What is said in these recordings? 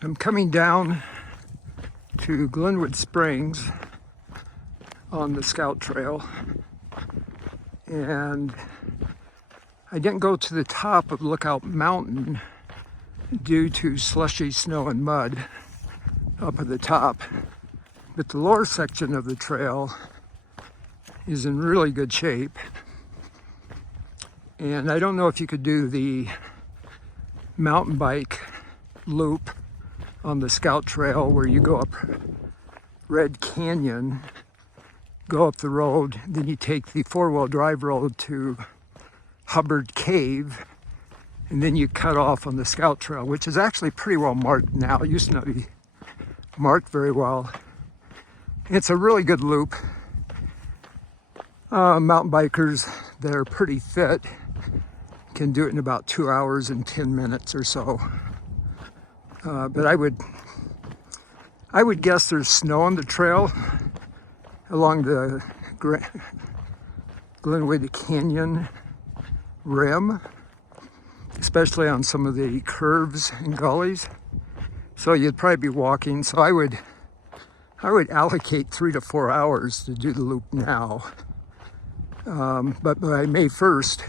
I'm coming down to Glenwood Springs on the Scout Trail, and I didn't go to the top of Lookout Mountain due to slushy snow and mud up at the top, but the lower section of the trail is in really good shape. And I don't know if you could do the mountain bike loop on the Scout Trail where you go up Red Canyon, go up the road, then you take the four-wheel drive road to Hubbard Cave, and then you cut off on the Scout Trail, which is actually pretty well marked now. It used to not be marked very well. It's a really good loop. Mountain bikers that are pretty fit can do it in about 2 hours and 10 minutes or so. But I would guess there's snow on the trail along the Glenwood Canyon rim, especially on some of the curves and gullies. So you'd probably be walking. So I would allocate 3 to 4 hours to do the loop now. But by May 1st,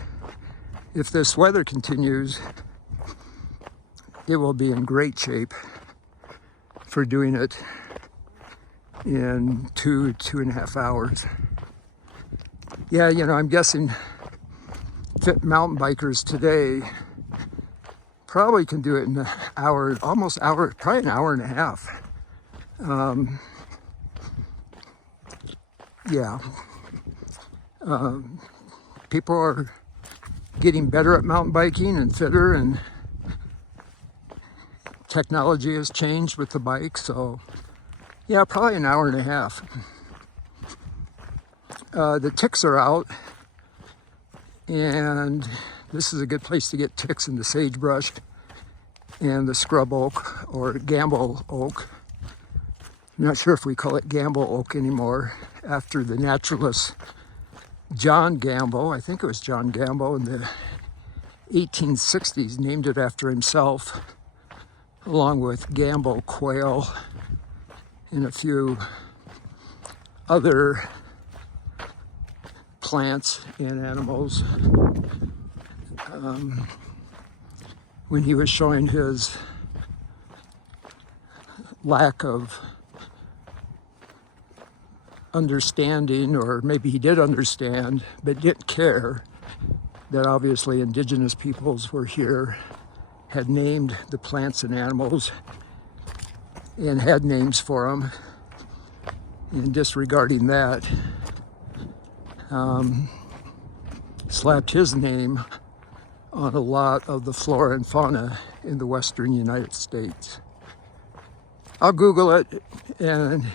if this weather continues, it will be in great shape for doing it in 2.5 hours. Yeah, you know, I'm guessing fit mountain bikers today probably can do it in an hour, probably an hour and a half. Yeah. People are getting better at mountain biking and fitter, and technology has changed with the bike, so yeah, probably an hour and a half. The ticks are out, and this is a good place to get ticks in the sagebrush and the scrub oak or gamble oak. I'm not sure if we call it gamble oak anymore, after the naturalist John Gamble. I think it was John Gamble in the 1860s named it after himself, along with Gamble quail and a few other plants and animals. When he was showing his lack of understanding, or maybe he did understand but didn't care, that obviously indigenous peoples were here, had named the plants and animals and had names for them, and disregarding that, slapped his name on a lot of the flora and fauna in the western United States. I'll Google it and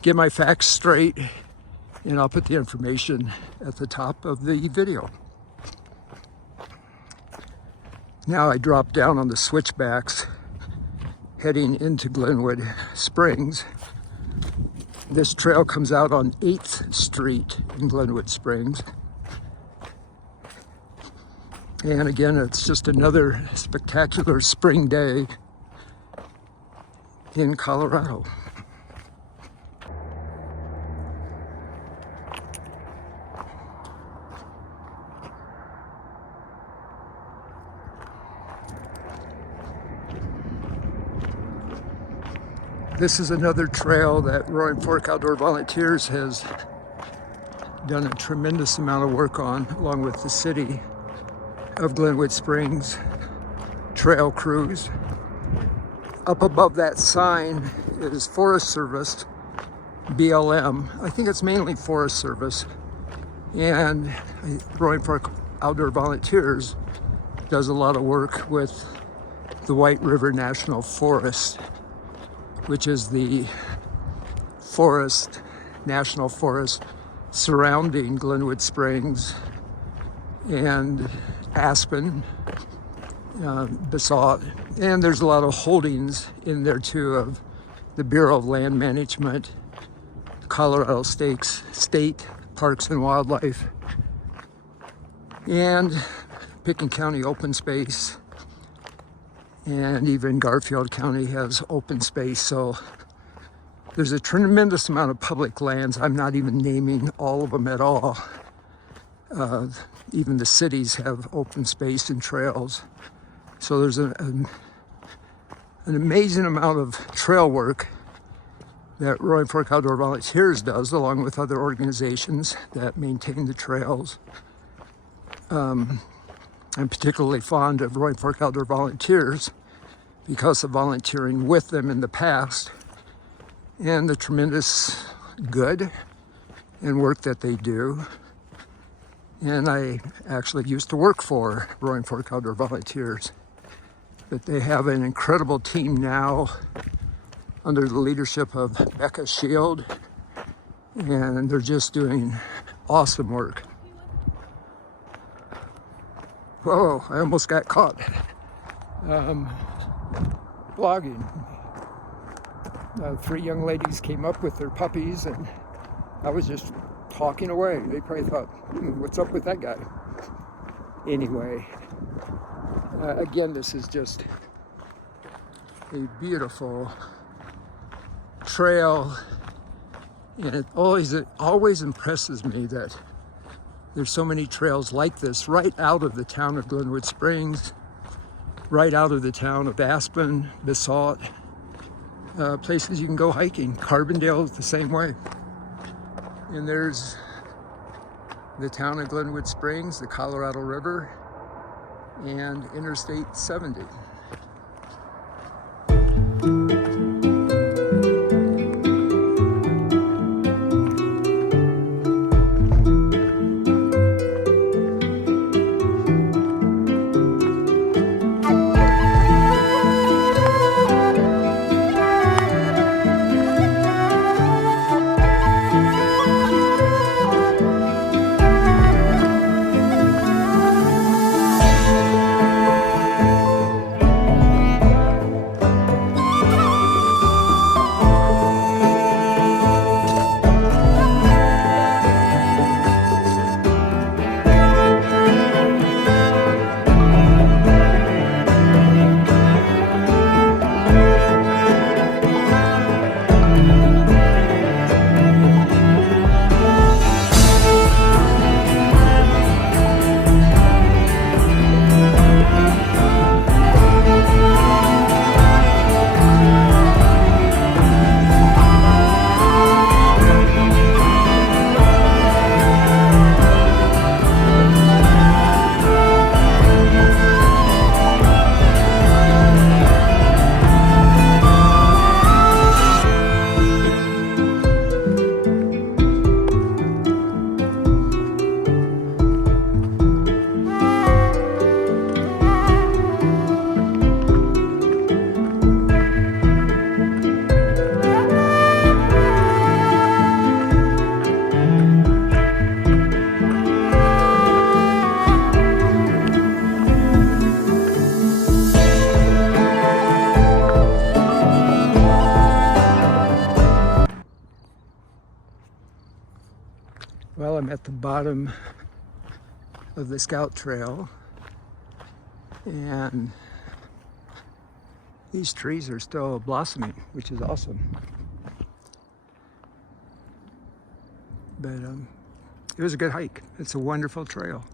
get my facts straight, and I'll put the information at the top of the video. Now I drop down on the switchbacks heading into Glenwood Springs. This trail comes out on 8th Street in Glenwood Springs. And again, it's just another spectacular spring day in Colorado. This is another trail that Roaring Fork Outdoor Volunteers has done a tremendous amount of work on, along with the city of Glenwood Springs trail crews. Up above that sign is Forest Service, BLM. I think it's mainly Forest Service. And Roaring Fork Outdoor Volunteers does a lot of work with the White River National Forest, which is the national forest surrounding Glenwood Springs and Aspen, Basalt, and there's a lot of holdings in there too of the Bureau of Land Management, Colorado State Parks and Wildlife, and Pickens County Open Space, and even Garfield County has open space. So there's a tremendous amount of public lands. I'm not even naming all of them at all. Even the cities have open space and trails. So there's an amazing amount of trail work that Roaring Fork Outdoor Volunteers does, along with other organizations that maintain the trails. I'm particularly fond of Roaring Fork Outdoor Volunteers because of volunteering with them in the past and the tremendous good and work that they do. And I actually used to work for Roaring Fork Outdoor Volunteers. But they have an incredible team now under the leadership of Becca Shield, and they're just doing awesome work. Whoa, I almost got caught. Vlogging. 3 young ladies came up with their puppies, and I was just talking away. They probably thought, what's up with that guy? Anyway, again, this is just a beautiful trail, and it always impresses me that there's so many trails like this right out of the town of Glenwood Springs, right out of the town of Aspen, Basalt, places you can go hiking. Carbondale is the same way. And there's the town of Glenwood Springs, the Colorado River, and Interstate 70. Well, I'm at the bottom of the Scout Trail, and these trees are still blossoming, which is awesome. But it was a good hike. It's a wonderful trail.